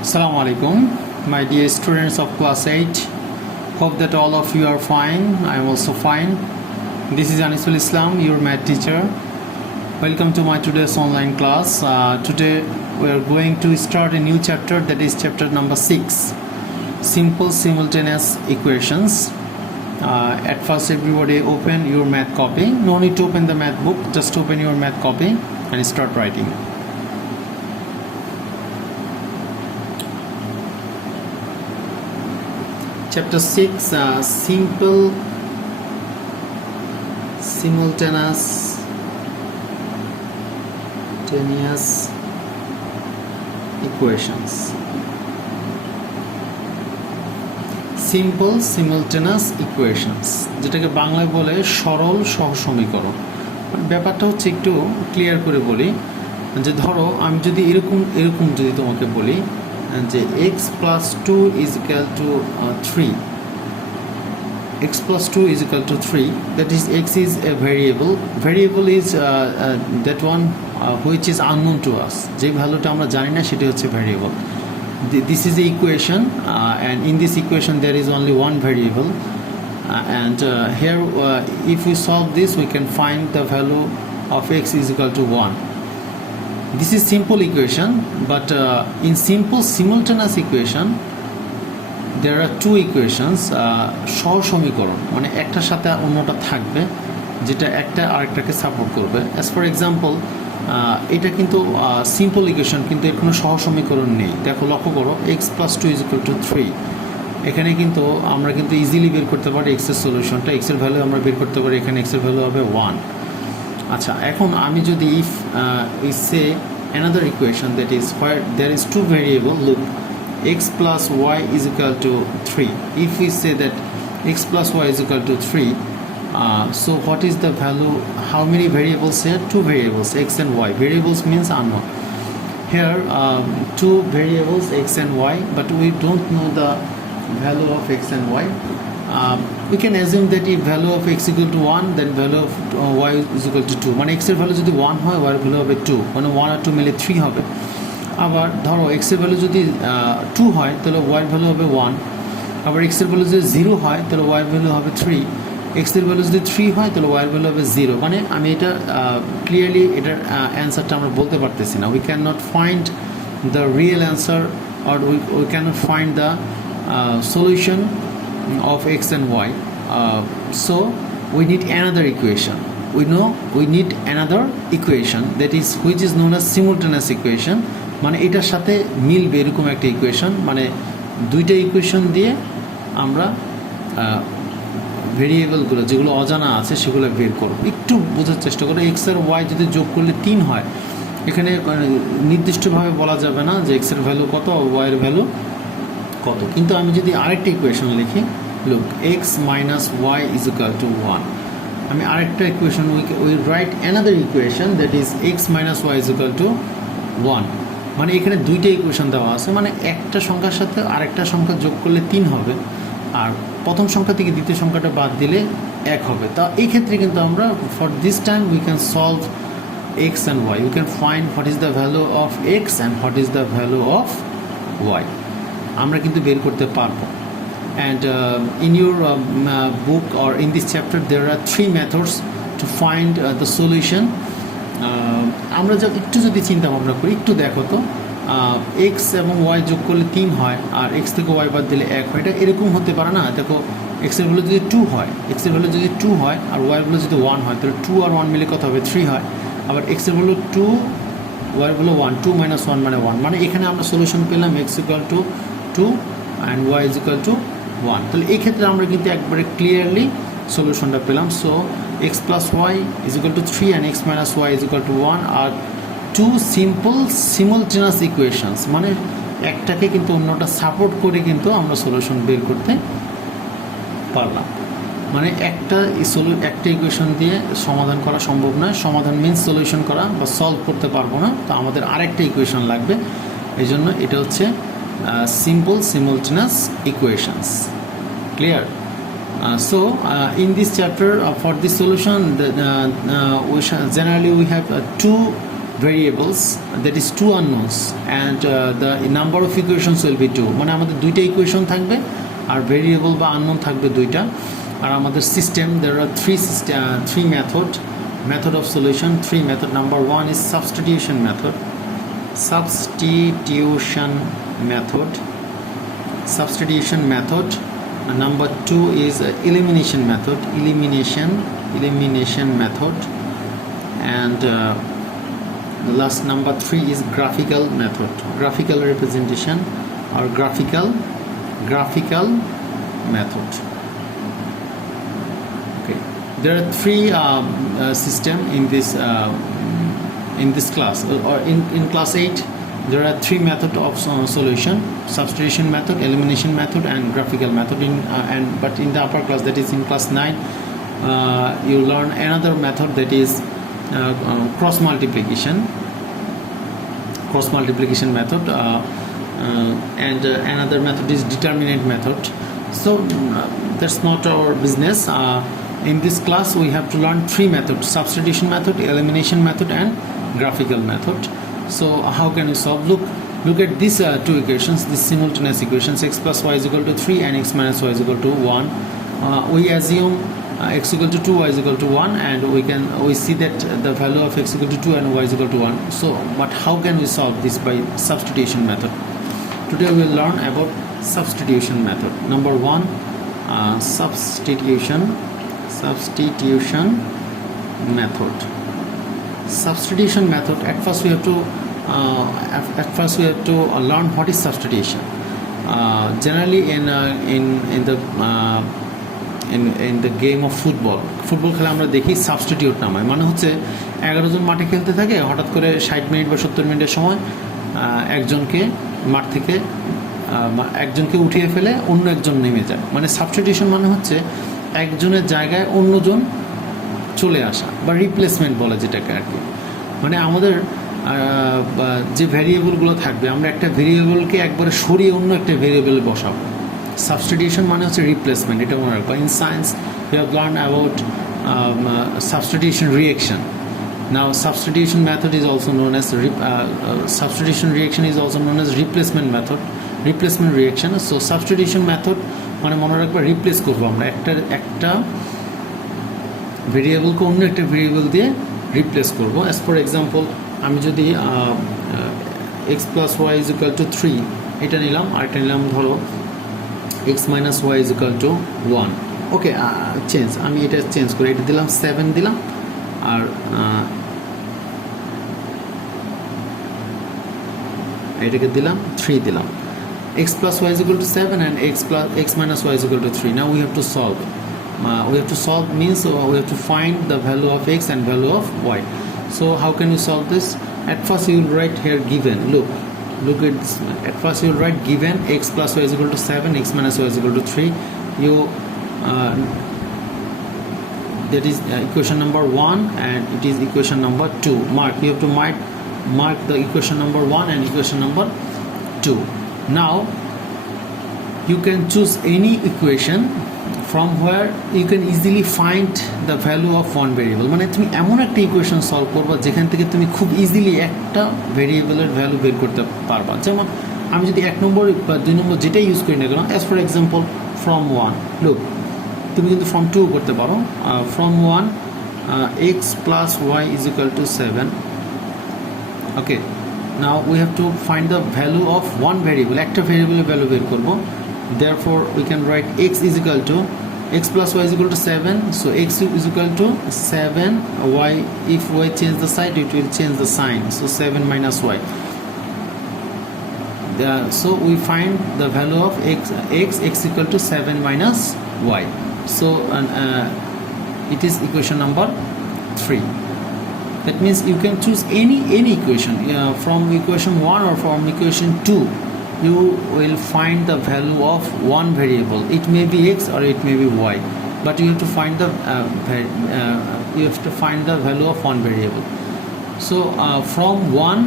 Assalamu alaikum, my dear students of class 8. Hope that all of you are fine. I am also fine. This is Anisul Islam, your math teacher. Welcome to my today's online class. Today we are going to start a new chapter, that is chapter number 6, Simple Simultaneous Equations. At first everybody open your math copy. No need to open the math book, just open your math copy and start writing. Chapter 6, Simple Simultaneous Equations. Simple Simultaneous Equations, যেটাকে বাংলায় বলে সরল সহসমীকরণ। ব্যাপারটা হচ্ছে একটু ক্লিয়ার করে বলি, যে ধরো আমি যদি এরকম যদি তোমাকে বলি যে x plus 2 is equal to 3. X plus 2 is equal to 3. That is, x is a variable. Variable is that one which is unknown to us. যে ভ্যালুটা আমরা জানি না সেটা হচ্ছে variable. This is the equation, and in this equation there is only one variable. And here, if we solve this, we can find the value of x is equal to 1. This is simple equation, but in simple simultaneous equation there are two equations. সহসমীকরণ মানে একটার সাথে অন্যটা থাকবে, যেটা একটা আরেকটাকে সাপোর্ট করবে। অ্যাজ ফর এক্সাম্পল, এটা কিন্তু সিম্পল ইকুয়েশন, কিন্তু এর কোনো সহসমীকরণ নেই। দেখো, লক্ষ্য করো, x plus 2 is equal to 3. এখানে কিন্তু আমরা কিন্তু ইজিলি বের করতে পারি x এর সলিউশনটা। x এর ভ্যালু আমরা বের করতে পারি, এখানে x এর ভ্যালু হবে 1. আচ্ছা, এখন আমি যদি if we say another equation, that is where there is two variable, look, x plus y is equal to 3. If we say that x plus y is equal to 3, so what is the value? How many variables here? Two variables, x and y. Variables means unknown. Here two variables, x and y, but we don't know the value of x and y. We can assume that if value of x equal to 1, then value of y is equal to 2. মানে x এর ভ্যালু যদি 1 হয়, y এর ভ্যালু হবে 2, মানে 1 আর 2 মিলে 3 হবে। আবার ধরো x এর ভ্যালু যদি 2 হয়, তাহলে y এর ভ্যালু হবে 1। আবার x এর ভ্যালু যদি 0 হয়, তাহলে y এর ভ্যালু হবে 3। x এর ভ্যালু যদি 3 হয়, তাহলে y এর ভ্যালু হবে 0। মানে আমি এটা ক্লিয়ারলি এটার অ্যান্সারটা আমরা বলতে পারতেছি না। We can not find the real answer, or we can not find the solution of x and y. So we need another equation. We need another equation, that is which is known as simultaneous equation. মানে এটার সাথে মিলবে এরকম একটা ইকুয়েশন, মানে দুইটা ইকুয়েশন দিয়ে আমরা ভেরিয়েবলগুলো যেগুলো অজানা আছে সেগুলো বের করব। একটু বোঝার চেষ্টা করো, এক্স আর ওয়াই যদি যোগ করলে 3 হয়, এখানে নির্দিষ্টভাবে বলা যাবে না যে এক্স এর ভ্যালু কত, ওয়াই এর ভ্যালু কত। কিন্তু আমি যদি আরেকটা ইকুয়েশন লিখি, look, x minus y is equal to 1. আমি আরেকটা equation, we write another equation, that is x minus y is equal to 1. মানে এখানে দুইটা ইকুয়েশন দেওয়া আছে, মানে একটা সংখ্যার সাথে আরেকটা সংখ্যা যোগ করলে 3 হবে, আর প্রথম সংখ্যা থেকে দ্বিতীয় সংখ্যাটা বাদ দিলে 1 হবে। তা এই ক্ষেত্রে কিন্তু আমরা for this time we can solve x and y. We can find what is the value of x and what is the value of y. আমরা কিন্তু বের করতে পারবো। And in your book or in this chapter there are 3 methods to find the solution. আমরা একটু যদি চিন্তা ভাবনা করি, একটু দেখো তো, x এবং y যোগ করলে 3 হয়, আর x থেকে y বাদ দিলে 1 হয়। এটা এরকম হতে পারে না। দেখো, x এর ভ্যালু যদি 2 হয়, x এর ভ্যালু যদি 2 হয় আর y এর ভ্যালু যদি 1 হয়, তাহলে 2 আর 1 মিলে কত হবে? 3 হয়। আবার x এর ভ্যালু 2, y এর ভ্যালু 1, 2 minus 1 মানে 1। মানে এখানে আমরা সলিউশন পেলাম x equal to 2 and y is equal to 1. তাহলে এই ক্ষেত্রে আমরা কিন্তু একবারে ক্লিয়ারলি সলিউশনটা পেলাম। So x plus y is equal to 3 and x minus y is equal to 1 আর টু সিম্পল সিমultaneous ইকুয়েশনস, মানে একটাকে কিন্তু অন্যটা সাপোর্ট করে কিন্তু আমরা সলিউশন বের করতে পারলাম। মানে একটা ইকুয়েশন দিয়ে সমাধান করা সম্ভব নয়। সমাধান মিন্স সলিউশন করা বা সলভ করতে পারবো না, তো আমাদের আরেকটা ইকুয়েশন লাগবে। এই জন্য এটা হচ্ছে simple simultaneous equations. Clear? So in this chapter for this solution generally we have two variables, that is two unknowns, and the number of equations will be 2. মানে আমাদের দুইটা ইকুয়েশন থাকবে আর ভেরিয়েবল বা আননোন থাকবে দুইটা। আর আমাদের system, there are three method of solution, three method. Number 1 is substitution method. Number 2 is elimination method. And the last number 3 is graphical representation or graphical method. Okay, there are three system in this class, or in class 8 there are three method of solution: substitution method, elimination method, and graphical method. But in the upper class, that is in class 9, you learn another method, that is cross multiplication method, and another method is determinant method. So that's not our business. In this class we have to learn three methods: substitution method, elimination method, and graphical method. So how can we solve? Look at these two equations, these simultaneous equations: x plus y is equal to 3 and x minus y is equal to 1. We assume x equal to 2, y is equal to 1, and we see that the value of x equal to 2 and y is equal to 1. So but how can we solve this? By substitution method. Today we will learn about substitution method. Number 1, substitution method. Substitution method, at first we have to learn what is substitution. Generally in the game of football খেলা আমরা দেখি সাবস্টিটিউট নামায়, মানে হচ্ছে 11 জন মাঠে খেলতে থাকে, হঠাৎ করে 60 মিনিট বা 70 মিনিটের সময় একজনকে মাঠ থেকে একজনকে উঠিয়ে ফেলে অন্য একজন নেমে যায়। মানে সাবস্টিটিউশন মানে হচ্ছে একজনের জায়গায় অন্যজন চলে আসা, বা রিপ্লেসমেন্ট বলে যেটাকে আর কি। মানে আমাদের যে ভ্যারিয়েবলগুলো থাকবে, আমরা একটা ভেরিয়েবলকে একবারে সরিয়ে অন্য একটা ভেরিয়েবলে বসাবো। Substitution মানে হচ্ছে রিপ্লেসমেন্ট, এটা মনে রাখবা। In science we have learned about substitution reaction. Now substitution method is also known as substitution reaction is also known as replacement reaction. So substitution method মানে মনে রাখবা রিপ্লেস করবো আমরা একটা ভেরিয়েবলকে অন্য একটা ভেরিয়েবল দিয়ে রিপ্লেস করব। অ্যাজ ফর এক্সাম্পল, আমি যদি x plus y is equal to 3 এটা নিলাম, আর এটা নিলাম ধরো x minus y is equal to 1. ওকে, আমি এটা চেঞ্জ করি, এটা দিলাম 7 দিলাম, আর এটাকে দিলাম 3 দিলাম। x plus y is equal to 7 and x minus y is equal to 3. Now we have to solve. Means we have to find the value of x and value of y. So how can we solve this? At first you will write here given. Look at this. At first you will write given x plus y is equal to 7, x minus y is equal to 3. That is equation number 1 and it is equation number 2. You have to mark the equation number 1 and equation number 2. Now you can choose any equation from where you can easily find the value of one variable. মানে তুমি এমন একটা equation solve করবা যেখান থেকে তুমি খুব ইজিলি একটা ভেরিয়েবলের ভ্যালু বের করতে পারবা। যেমন আমি যদি 1 নম্বর বা 2 নম্বর যেটাই ইউজ করি না কেন, অ্যাজ ফর এক্সাম্পল ফ্রম 1, লুক তুমি কিন্তু ফ্রম 2 করতে পারো। ফ্রম 1 x plus y is equal to 7. Okay, now we have to find the value of one variable. একটা ভেরিয়েবলের ভ্যালু বের করব। Therefore we can write x is equal to x plus y is equal to 7. So x is equal to 7, y, if y change the side it will change the sign, so 7 minus y. So we find the value of x equal to 7 minus y. So it is equation number 3. That means you can choose any equation from equation 1 or from equation 2. You will find the value of one variable. It may be x or it may be y, but you have to find the value of one variable. So from 1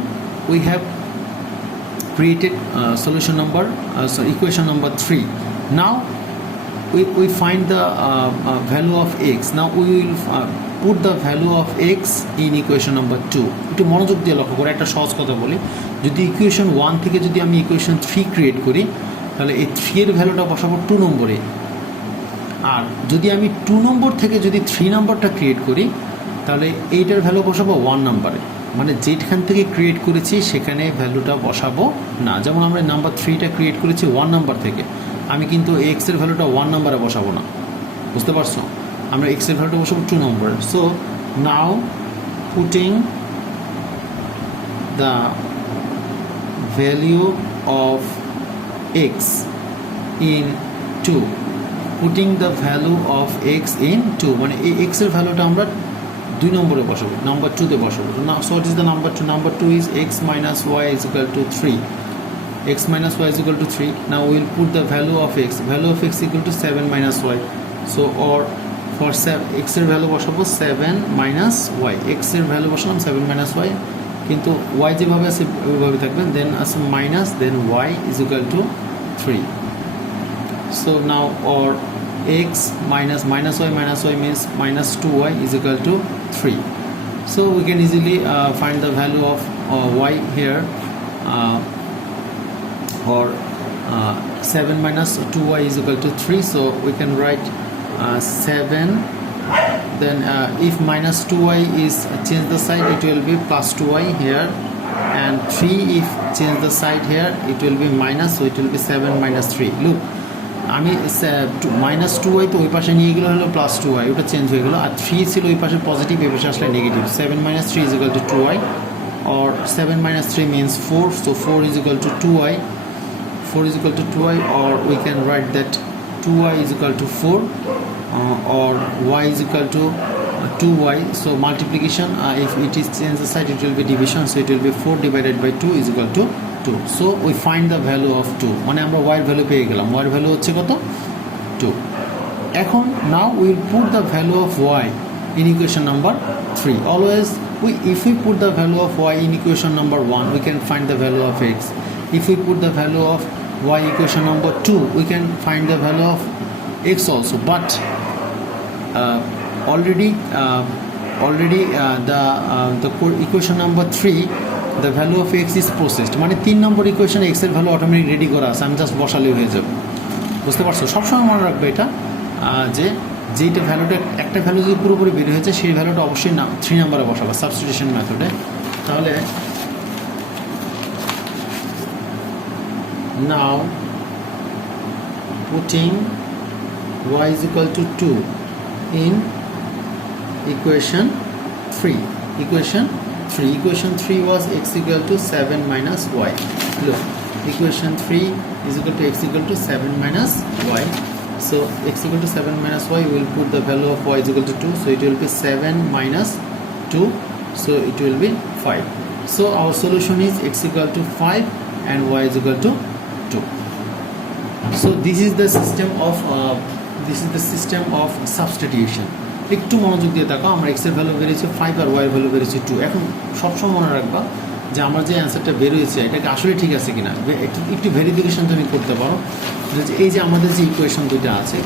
we have created equation number 3. Now we find the value of x. Now we will put the value of x in equation number 2. একটু মনোযোগ দিয়ে লক্ষ্য করে একটা সহজ কথা বলি, যদি ইকুয়েশন 1 থেকে যদি আমি ইকুয়েশন 3 ক্রিয়েট করি তাহলে এই 3 এর ভ্যালুটা বসাবো 2 নম্বরে, আর যদি আমি 2 নম্বর থেকে যদি 3 নম্বরটা ক্রিয়েট করি তাহলে এইটার ভ্যালু বসাবো 1 নম্বরে, মানে যেখান থেকে ক্রিয়েট করেছি সেখানে ভ্যালুটা বসাবো না। যেমন আমরা নাম্বার 3টা ক্রিয়েট করেছি 1 নাম্বার থেকে, আমি কিন্তু এক্স এর ভ্যালুটা 1 নম্বরে বসাবো না, বুঝতে পারছো? আমরা এক্স এর ভ্যালুটা বসাবো 2 নম্বরে। So now putting the value of x in 2, putting the value of x in 2, মানে এই এক্স এর ভ্যালুটা আমরা 2 নম্বরে বসাবো, নাম্বার 2তে বসাবো। So what is the number 2? নাম্বার 2 is x minus y is equal to 3. X minus y is equal to 3. Now we will put the value of x. Value of x equal to 7 minus y. So or for x এর ভ্যালু বসাবো 7 minus y. x এর ভ্যালু বসালাম 7 minus y, কিন্তু y যেভাবে আছে ওইভাবে থাকবে, then আছে minus, then y is equal to 3. So now or x minus y means minus 2y is equal to 3. So we can easily find the value of y here, or 7 minus 2y is equal to 3. So we can write 7, then if minus 2y is change the side, it will be plus 2y here, and 3 if change the side here, it will be minus, so it will be 7 minus 3. Look, আমি minus 2y তো ওই পাশে নিয়ে গেলে হলো plus 2y, ওটা চেঞ্জ হয়ে গেলো, আর 3 ছিল ওই পাশে পজিটিভ, এই পাশে আসলে নেগেটিভ। 7 minus 3 is equal to 2y, or 7 minus 3 means 4, so 4 is equal to 2y, 4 is equal to 2y, or we can write that 2y is equal to 4, or y is equal to 2y. So multiplication, if it is change the side, it will be division, so it will be 4 divided by 2 is equal to 2. So we find the value of 2, মানে আমরা y এর ভ্যালু পেয়ে গেলাম। y এর ভ্যালু হচ্ছে কত? 2. এখন now we will put the value of y in equation number 3. Always if we put the value of y in equation number 1, we can find the value of x. If we put the value of y equation number 2, we can find the value of x also, but already the equation number 3, the value of x is processed, মানে 3 নম্বর equation x এর value automatic ready করা আছে, আমি জাস্ট বসালেই হয়ে যাবে, বুঝতে পারছো? সবসময় মনে রাখবে এটা, যে যেইটা ভ্যালুটা একটা ভ্যালু যদি পুরোপুরি বের হয়েছে সেই ভ্যালুটা অবশ্যই 3 নম্বরে বসাবে সাবস্টিটিউশন মেথডে। তাহলে now putting y is equal to 2 in equation 3. Equation 3 was x equal to 7 minus y. Look, equation 3 is equal to x equal to 7 minus y. So x equal to 7 minus y, we will put the value of y is equal to 2. So it will be 7 minus 2. So it will be 5. So our solution is x equal to 5 and y is equal to 2. So this is the system of substitution. একটু মনোযোগ দিয়ে দেখো, আমরা এক্স এর ভ্যালু বেরিয়েছে 5 আর ওয়াই এর ভ্যালু বেরিয়েছে 2। এখন সবসময় মনে রাখবা যে আমার যে অ্যান্সারটা বেরিয়েছে এটাকে আসলে ঠিক আছে কিনা, একটু ভেরিফিকেশন তুমি করতে পারো। এই যে আমাদের যে ইকুয়েশন দুটো আছে,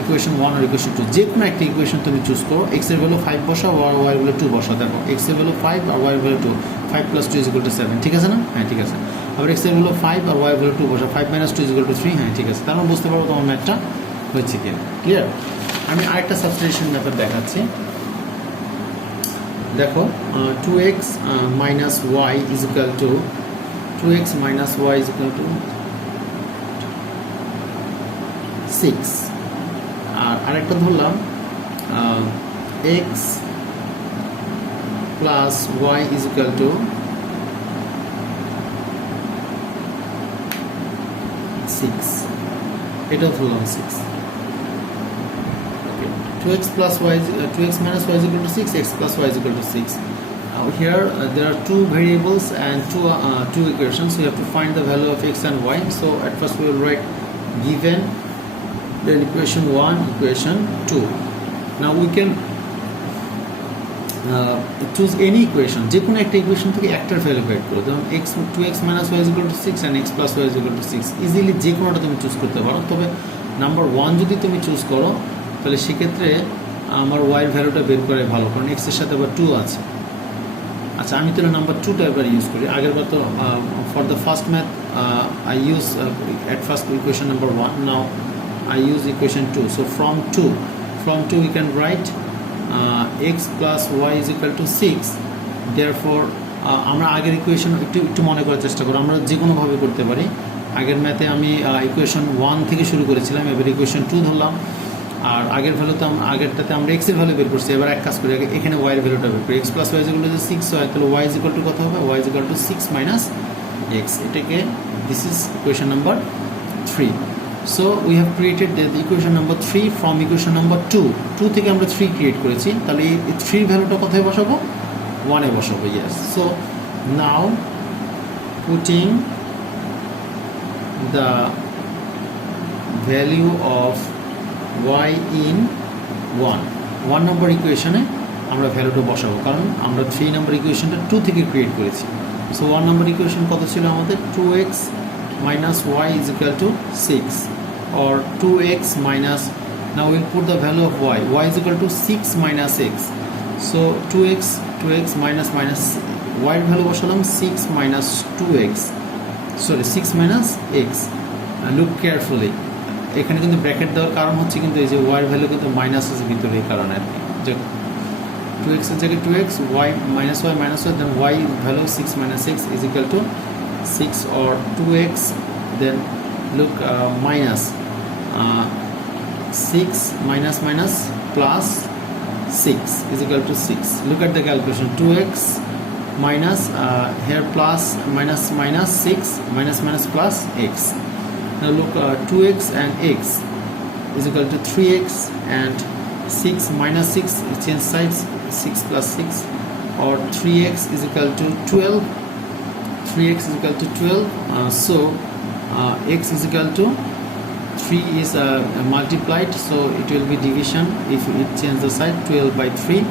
ইকুয়েশন 1 আর ইকুয়েশন 2, যে কোনো একটা ইকুয়েশন তুমি চুজ করো, এক্স এর ভ্যালু 5 বসাও আর ওয়াই এর ভ্যালু 2 বসাও। দেখো এক্স এর ভ্যালু 5 আর ওয়াই এর ভ্যালু 2, 5 + 2 = 7, ঠিক আছে না? হ্যাঁ ঠিক আছে। আবার এক্স এর ভ্যালু 5 আর ওয়াই এর ভ্যালু 2 বসাও, 5 - 2 = 3, হ্যাঁ ঠিক আছে। তার মানে বুঝতে পারো তোমার ম্যাথটা হচ্ছে কিনা। ক্লিয়ার? আমি আরেকটা সাবস্টিটিউশন মেথড দেখাচ্ছি। দেখো 2x minus y is equal to 6, আর আরেকটা ধরলাম x plus y is equal to 6, এটা ধরলাম 6। 2x minus y is equal to 6, x plus y is equal to 6. Here there are two variables and two equations, so you have to find the value of x and y. So at first we will write given, then equation 1, equation 2. Now we can choose any equation, যে কোনো একটা ইকুয়েশন থেকে একটার ভ্যালু বের করো। যেমন 2x minus y is equal to 6 and x plus y is equal to 6, ইজিলি যে কোনোটা তুমি চুজ করতে পারো। তবে নাম্বার 1 যদি তুমি চুজ করো তাহলে সেক্ষেত্রে আমার ওয়াই ভ্যালুটা বের করে ভালো, কারণ এক্স এর সাথে আবার 2 আছে। আচ্ছা, আমি তাহলে নাম্বার 2টা এবার ইউজ করি। আগের বার তো for the first math I use at first equation number 1, now I use equation 2. So from 2 we can write x plus y is equal to 6. Therefore আমরা আগের ইকুয়েশন একটু মনে করার চেষ্টা করব। আমরা যে কোনোভাবে করতে পারি। আগের ম্যাথে আমি ইকুয়েশন 1 থেকে শুরু করেছিলাম, এবার ইকুয়েশন 2 ধরলাম। আর আগের ভ্যালুতে আগেরটাতে আমরা x এর ভ্যালু বের করছি, এবার এক কাজ করি, এখানে y এর ভ্যালুটা বের করি। x plus y is equal to 6 হয়, তাহলে y is equal to কত হবে? y is equal to 6 minus x। এটাকে this is equation number 3. So we have created the equation number 3 from equation number 2 থেকে আমরা 3 ক্রিয়েট করেছি, তাহলে এই 3 ভ্যালুটা কোথায় বসাবো? 1 এ বসাবো। yes, so now putting the value of y in 1 নম্বর ইকুয়েশনে আমরা ভ্যালুটা বসাবো, কারণ আমরা 3 নম্বর ইকুয়েশনটা 2 থেকে ক্রিয়েট করেছি। সো 1 নম্বর ইকুয়েশন কত ছিল আমাদের? 2x minus y is equal to 6, or 2x minus, now we'll put the value of y is equal to 6 minus x. So 2x minus y এর ভ্যালু বসালাম 6 minus 2x, sorry 6 minus x. Look carefully, এখানে কিন্তু ব্র্যাকেট দেওয়ার কারণ হচ্ছে কিন্তু এই যে y এর ভ্যালু কিন্তু মাইনাস আছে ভিতরে, এই কারণে আর কি, যে 2x এর জায়গায় 2x, y minus y, then y value 6 minus x is equal to 6 or 2x, then look minus 6 minus plus 6 is equal to 6. Look at the calculation, 2x minus here plus minus 6 minus plus x. Now look, 2x and x is equal to 3x, and 6 minus 6 change sides, 6 plus 6, or 3x is equal to 12. 3x is equal to 12. So x is equal to 3 is multiplied, so it will be division if it change the side, 12 by 3,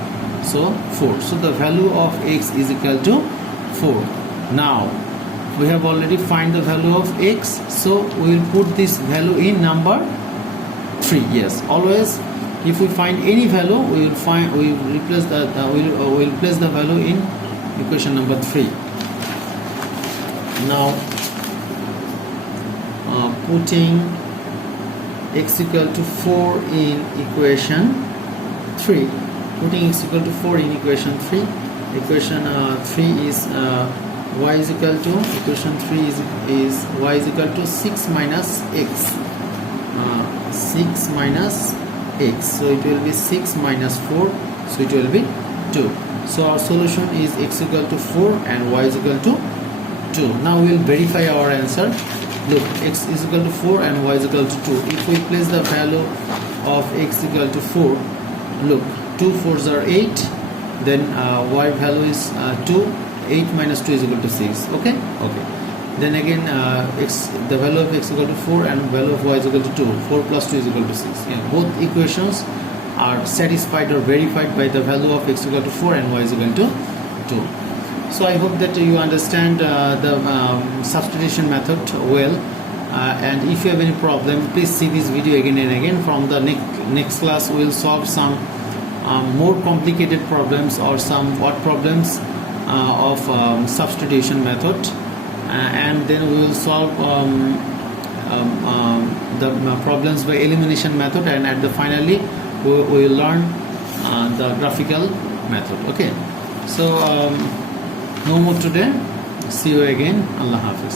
so 4. So the value of x is equal to 4. Now we have already find the value of x, so we will put this value in number 3. Yes, always if we find any value, we will replace the we will place the value in equation number 3. Now putting x equal to 4 in equation 3, putting x equal to 4 in equation 3, equation 3 is y is equal to, equation 3 is y is equal to 6 minus x, 6 minus x, so it will be 6 minus 4, so it will be 2. So our solution is x equal to 4 and y is equal to 2. Now we will verify our answer. Look, x is equal to 4 and y is equal to 2. If we place the value of x equal to 4, look, 2 4s are 8, then y value is 2, 8 minus 2 is equal to 6. Okay. Then again the value of x equal to 4 and value of y is equal to 2. 4 plus 2 is equal to 6. Yeah, both equations are satisfied or verified by the value of x equal to 4 and y is equal to 2. So I hope that you understand the substitution method well, and if you have any problem, please see this video again and again. From the next class we will solve some more complicated problems or some odd problems of substitution method, and then we will solve the problems by elimination method, and at the finally we will learn the graphical method. Okay, so no more today. See you again. Allah Hafiz.